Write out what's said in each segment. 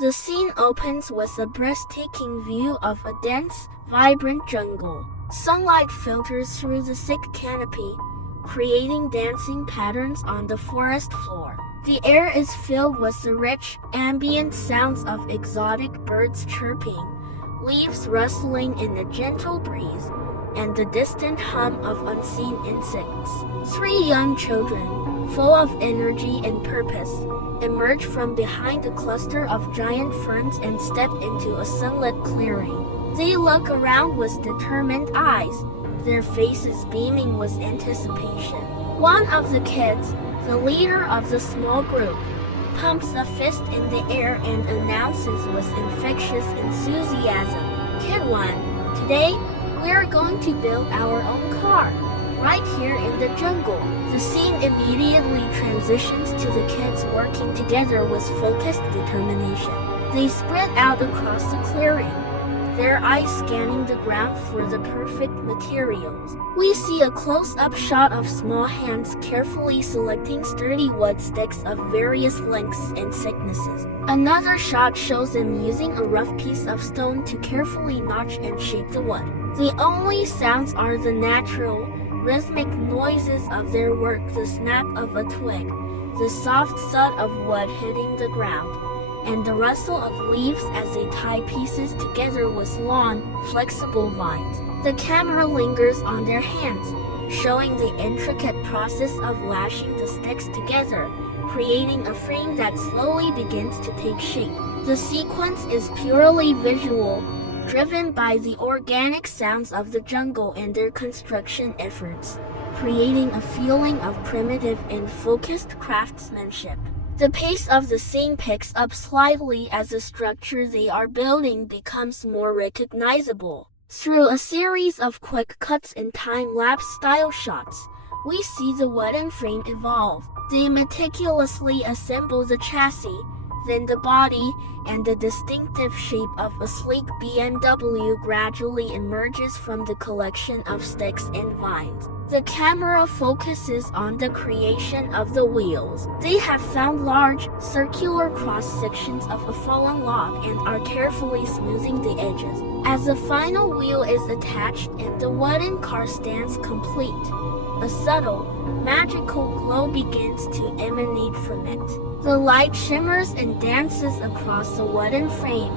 The scene opens with a breathtaking view of a dense, vibrant jungle. Sunlight filters through the thick canopy, creating dancing patterns on the forest floor. The air is filled with the rich, ambient sounds of exotic birds chirping, leaves rustling in a gentle breeze, and the distant hum of unseen insects. Three young children, full of energy and purpose, emerge from behind a cluster of giant ferns and step into a sunlit clearing. They look around with determined eyes, their faces beaming with anticipation. One of the kids, the leader of the small group, pumps a fist in the air and announces with infectious enthusiasm, "Kid 1, today we are going to build our own car, right here in the jungle." The scene immediately transitions to the kids working together with focused determination. They spread out across the clearing, their eyes scanning the ground for the perfect materials. We see a close-up shot of small hands carefully selecting sturdy wood sticks of various lengths and thicknesses. Another shot shows them using a rough piece of stone to carefully notch and shape the wood. The only sounds are the natural, rhythmic noises of their work, the snap of a twig, the soft thud of wood hitting the ground, and the rustle of leaves as they tie pieces together with long, flexible vines. The camera lingers on their hands, showing the intricate process of lashing the sticks together, creating a frame that slowly begins to take shape. The sequence is purely visual, driven by the organic sounds of the jungle and their construction efforts, creating a feeling of primitive and focused craftsmanship. The pace of the scene picks up slightly as the structure they are building becomes more recognizable. Through a series of quick cuts and time-lapse style shots, we see the wooden frame evolve. They meticulously assemble the chassis, then the body, and the distinctive shape of a sleek BMW gradually emerges from the collection of sticks and vines. The camera focuses on the creation of the wheels. They have found large, circular cross-sections of a fallen log and are carefully smoothing the edges. As the final wheel is attached and the wooden car stands complete, a subtle, magical glow begins to emanate from it. The light shimmers and dances across the wooden frame,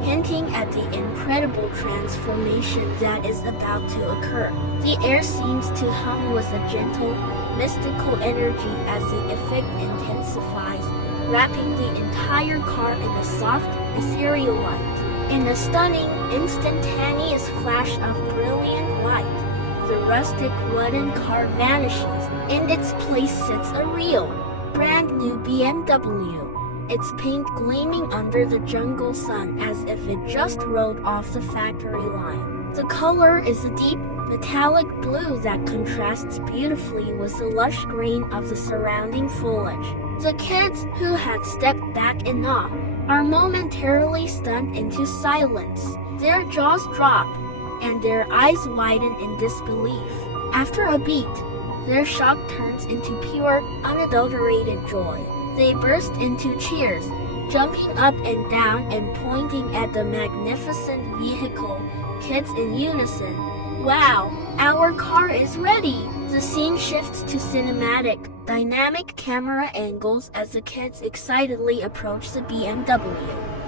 hinting at the incredible transformation that is about to occur. The air seems to hum with a gentle, mystical energy as the effect intensifies, wrapping the entire car in a soft, ethereal light. In a stunning, instantaneous flash of brilliant light, the rustic wooden car vanishes. In its place sits a real, brand new BMW, its paint gleaming under the jungle sun as if it just rolled off the factory line. The color is a deep, metallic blue that contrasts beautifully with the lush green of the surrounding foliage. The kids, who had stepped back in awe, are momentarily stunned into silence. Their jaws drop, and their eyes widen in disbelief. After a beat, their shock turns into pure, unadulterated joy. They burst into cheers, jumping up and down and pointing at the magnificent vehicle, kids in unison. "Wow, our car is ready!" The scene shifts to cinematic, dynamic camera angles as the kids excitedly approach the BMW.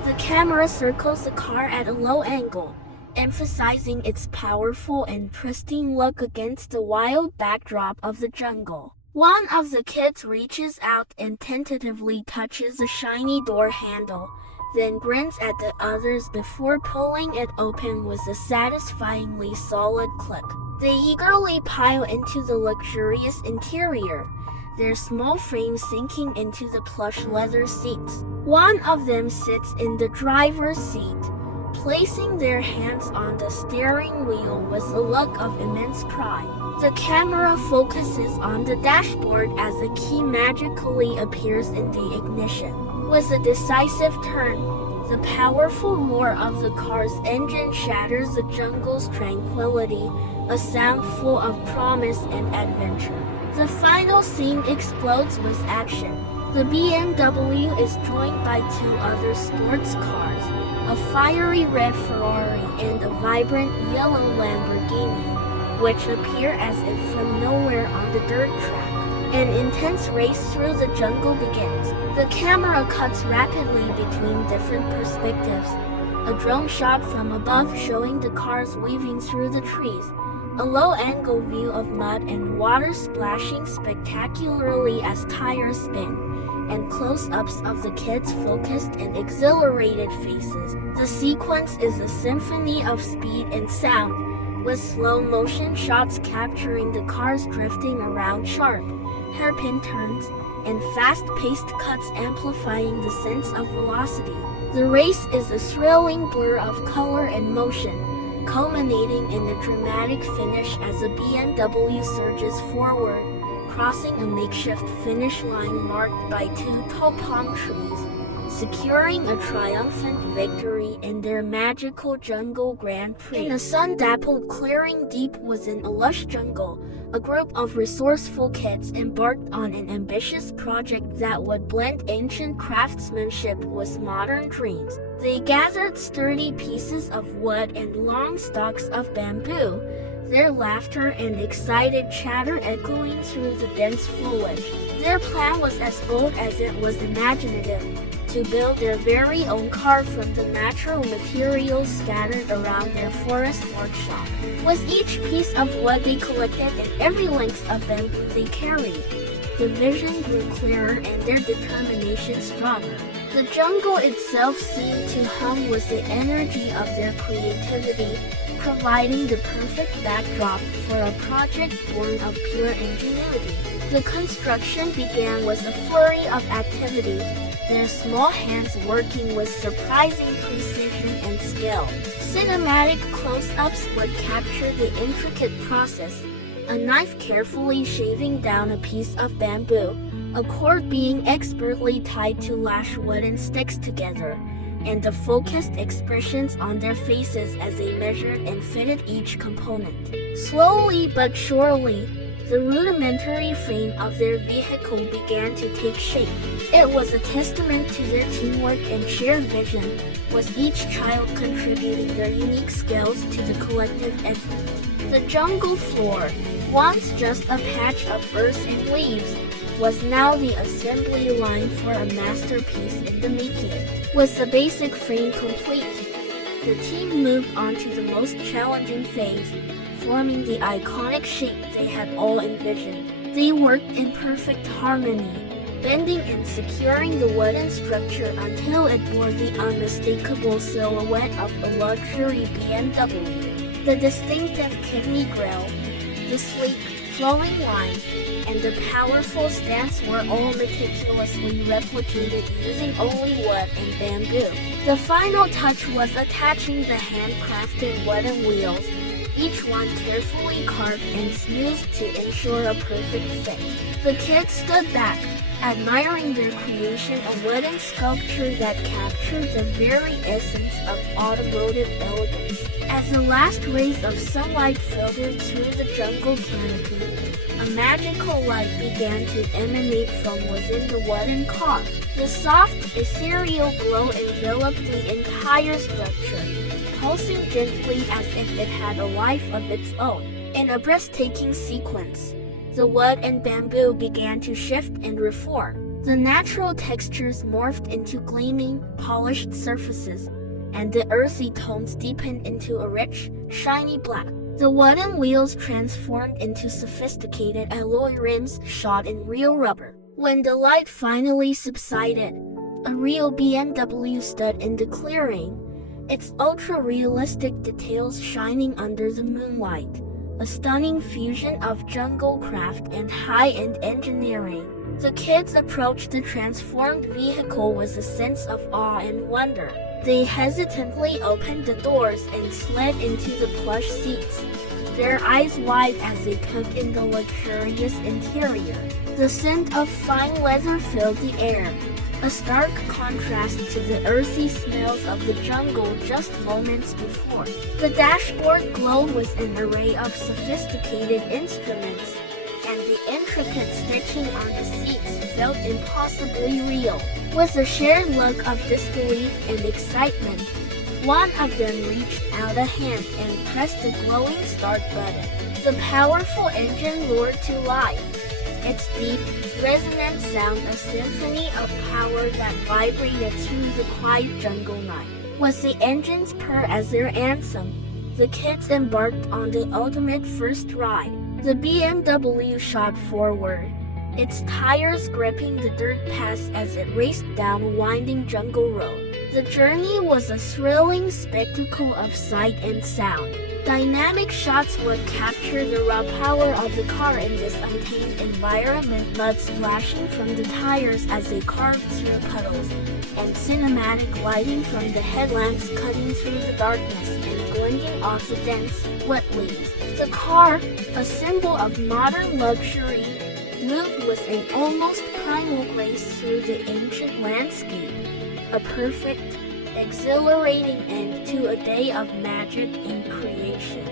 The camera circles the car at a low angle, emphasizing its powerful and pristine look against the wild backdrop of the jungle. One of the kids reaches out and tentatively touches the shiny door handle, then grins at the others before pulling it open with a satisfyingly solid click. They eagerly pile into the luxurious interior, their small frames sinking into the plush leather seats. One of them sits in the driver's seat, placing their hands on the steering wheel with a look of immense pride. The camera focuses on the dashboard as the key magically appears in the ignition. With a decisive turn, the powerful roar of the car's engine shatters the jungle's tranquility, a sound full of promise and adventure. The final scene explodes with action. The BMW is joined by two other sports cars, a fiery red Ferrari and a vibrant yellow Lamborghini, which appear as if from nowhere on the dirt track. An intense race through the jungle begins. The camera cuts rapidly between different perspectives. A drone shot from above showing the cars weaving through the trees. A low-angle view of mud and water splashing spectacularly as tires spin, and close-ups of the kids' focused and exhilarated faces. The sequence is a symphony of speed and sound, with slow-motion shots capturing the cars drifting around sharp, hairpin turns, and fast-paced cuts amplifying the sense of velocity. The race is a thrilling blur of color and motion, culminating in a dramatic finish as a BMW surges forward, crossing a makeshift finish line marked by two tall palm trees, securing a triumphant victory in their magical jungle Grand Prix. In a sun-dappled clearing deep within a lush jungle, a group of resourceful kids embarked on an ambitious project that would blend ancient craftsmanship with modern dreams. They gathered sturdy pieces of wood and long stalks of bamboo, their laughter and excited chatter echoing through the dense foliage. Their plan was as bold as it was imaginative, to build their very own car from the natural materials scattered around their forest workshop. With each piece of wood they collected and every length of bamboo they carried, the vision grew clearer and their determination stronger. The jungle itself seemed to hum with the energy of their creativity, providing the perfect backdrop for a project born of pure ingenuity. The construction began with a flurry of activity, their small hands working with surprising precision and skill. Cinematic close-ups would capture the intricate process, a knife carefully shaving down a piece of bamboo, a cord being expertly tied to lash wooden sticks together, and the focused expressions on their faces as they measured and fitted each component. Slowly but surely, the rudimentary frame of their vehicle began to take shape. It was a testament to their teamwork and shared vision, with each child contributing their unique skills to the collective effort. The jungle floor, once just a patch of earth and leaves, was now the assembly line for a masterpiece in the making. With the basic frame complete, the team moved on to the most challenging phase, forming the iconic shape they had all envisioned. They worked in perfect harmony, bending and securing the wooden structure until it bore the unmistakable silhouette of a luxury BMW. The distinctive kidney grille, the sleek, flowing lines, and the powerful stance were all meticulously replicated using only wood and bamboo. The final touch was attaching the handcrafted wooden wheels, each one carefully carved and smoothed to ensure a perfect fit. The kids stood back, admiring their creation, a wooden sculpture that captured the very essence of automotive elegance. As the last rays of sunlight filtered through the jungle canopy, a magical light began to emanate from within the wooden car. The soft, ethereal glow enveloped the entire structure, pulsing gently as if it had a life of its own. In a breathtaking sequence, the wood and bamboo began to shift and reform. The natural textures morphed into gleaming, polished surfaces, and the earthy tones deepened into a rich, shiny black. The wooden wheels transformed into sophisticated alloy rims shod in real rubber. When the light finally subsided, a real BMW stood in the clearing, its ultra-realistic details shining under the moonlight, a stunning fusion of jungle craft and high-end engineering. The kids approached the transformed vehicle with a sense of awe and wonder. They hesitantly opened the doors and slid into the plush seats, their eyes wide as they took in the luxurious interior. The scent of fine leather filled the air, a stark contrast to the earthy smells of the jungle just moments before. The dashboard glowed with an array of sophisticated instruments, and the intricate stitching on the seats felt impossibly real. With a shared look of disbelief and excitement, one of them reached out a hand and pressed the glowing start button. The powerful engine roared to life, its deep, resonant sound a symphony of power that vibrated through the quiet jungle night. With the engine's purr as their anthem, the kids embarked on the ultimate first ride. The BMW shot forward, its tires gripping the dirt paths as it raced down a winding jungle road. The journey was a thrilling spectacle of sight and sound. Dynamic shots would capture the raw power of the car in this untamed environment, mud splashing from the tires as they carved through puddles, and cinematic lighting from the headlamps cutting through the darkness and blending off the dense, wet leaves. The car, a symbol of modern luxury, moved with an almost primal grace through the ancient landscape, a perfect, exhilarating end to a day of magic and creation.